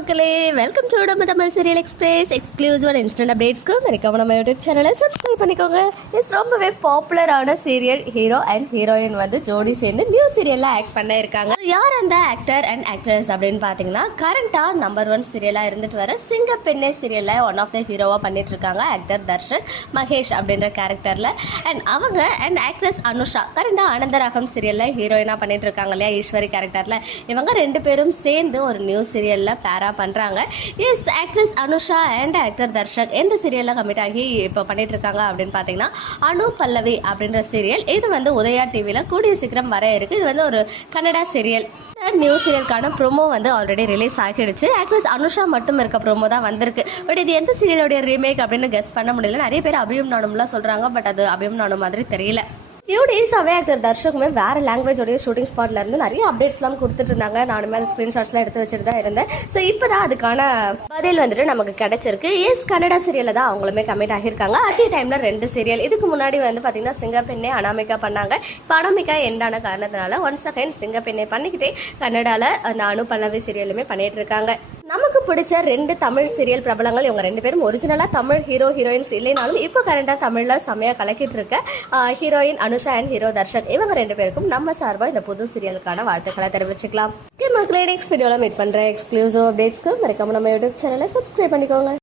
மக்களே welcome to நம்ம Tamil serial express exclusive instant அப்டேட்ஸ்க்கு மறக்காம நம்ம யூடியூப் சேனலை சப்ஸ்கிரைப் பண்ணிக்கோங்க. இஸ் ரொம்பவே பாப்புலரான சீரியல் ஹீரோ அண்ட் ஹீரோயின் வந்து ஜோடி சேர்ந்து நியூ சீரியல்ல ஆக்ட் பண்ண இருக்காங்க. யார் அந்த ஆக்டர் அண்ட் ஆக்ட்ரஸ் அப்படின்னு பார்த்தீங்கன்னா கரண்டா நம்பர் ஒன் சீரியலா இருந்துட்டு வர சிங்க பெண்ணே சீரியல்ல ஒன் ஆஃப் த ஹீரோவா பண்ணிட்டு இருக்காங்க ஆக்டர் தர்ஷன் மகேஷ் அப்படின்ற கேரக்டர்ல அண்ட் அவங்க அண்ட் ஆக்ட்ரஸ் அனுஷா கரண்டா ஆனந்தராகம் சீரியல்ல ஹீரோயினா பண்ணிட்டு இருக்காங்க இல்லையா ஈஸ்வரி கேரக்டர்ல இவங்க ரெண்டு பேரும் சேர்ந்து ஒரு நியூ சீரியல்ல பேரா பண்றாங்க. Yes actress Anusha and actor Darshak எந்த சீரியலில் கமிட் ஆகி இப்போ பண்ணிட்டு இருக்காங்க அப்படின்னு பார்த்தீங்கன்னா அனு பல்லவி அப்படின்ற சீரியல் இது வந்து உதயா டிவியில் கூடிய சீக்கிரம் வர இருக்கு. இது வந்து ஒரு கன்னடா சீரியல் நியூ சீரியலுக்கான ப்ரோமோ வந்து ஆல்ரெடி ரிலீஸ் ஆகிடுச்சு. ஆக்ட்ரஸ் அனுஷா மட்டும் இருக்க ப்ரோமோ தான் வந்திருக்கு. பட் இது எந்த சீரியலுடைய ரீமேக் அப்படின்னு கெஸ் பண்ண முடியல. நிறைய பேர் அபியும் நானும்லாம் சொல்கிறாங்க பட் அது அபியும் நானும் மாதிரி தெரியல. ஃபியூ டேஸாகவே ஆக்டர் தர்ஷக்குமே வேறு லாங்குவேஜோடைய ஷூட்டிங் ஸ்பாட்டில் இருந்து நிறைய அப்டேட்ஸ்லாம் கொடுத்துட்டு இருந்தாங்க. நானுமே அந்த ஸ்க்ரீன்ஷாட்ஸ்லாம் எடுத்து வச்சுட்டு தான் இருந்தேன். ஸோ இப்போ தான் அதுக்கான பதில் வந்துட்டு நமக்கு கிடச்சிருக்கு. எஸ் கன்னடா சீரியலில் தான் அவங்களுமே கமிட் ஆகியிருக்காங்க. அதே டைமில் ரெண்டு சீரியல் இதுக்கு முன்னாடி வந்து பார்த்தீங்கன்னா சிங்கப்பெண்ணே அனாமிகா பண்ணாங்க. இப்போ அனாமிகா எண்டான காரணத்தினால ஒன்ஸ் அகைன் சிங்கப்பெண்ணை பண்ணிக்கிட்டே கன்னடாவில் அந்த அனு பல்லவி சீரியலுமே பண்ணிகிட்டு இருக்காங்க. நமக்கு பிடிச்ச ரெண்டு தமிழ் சீரியல் பிரபலங்கள் இவங்க ரெண்டு பேரும். ஒரிஜினலாக தமிழ் ஹீரோ ஹீரோயின்ஸ் இல்லைனாலும் இப்போ கரண்டாக தமிழில் செம்மையாக கலக்கிட்டு இருக்க heroine Anusha and hero Darshan இவங்க ரெண்டு பேருக்கும் நம்ம சார்பாக இந்த புது சீரியலுக்கான வாழ்த்துக்களை தெரிவிச்சுக்கலாம். ஓகே மக்களே நெக்ஸ்ட் வீடியோவில் மீட் பண்ணுற எக்ஸ்க்ளூசிவ் அப்டேட்ஸ்க்கு மறக்காம நம்ம யூடியூப் சேனலை சப்ஸ்கிரைப் பண்ணிக்கோங்க.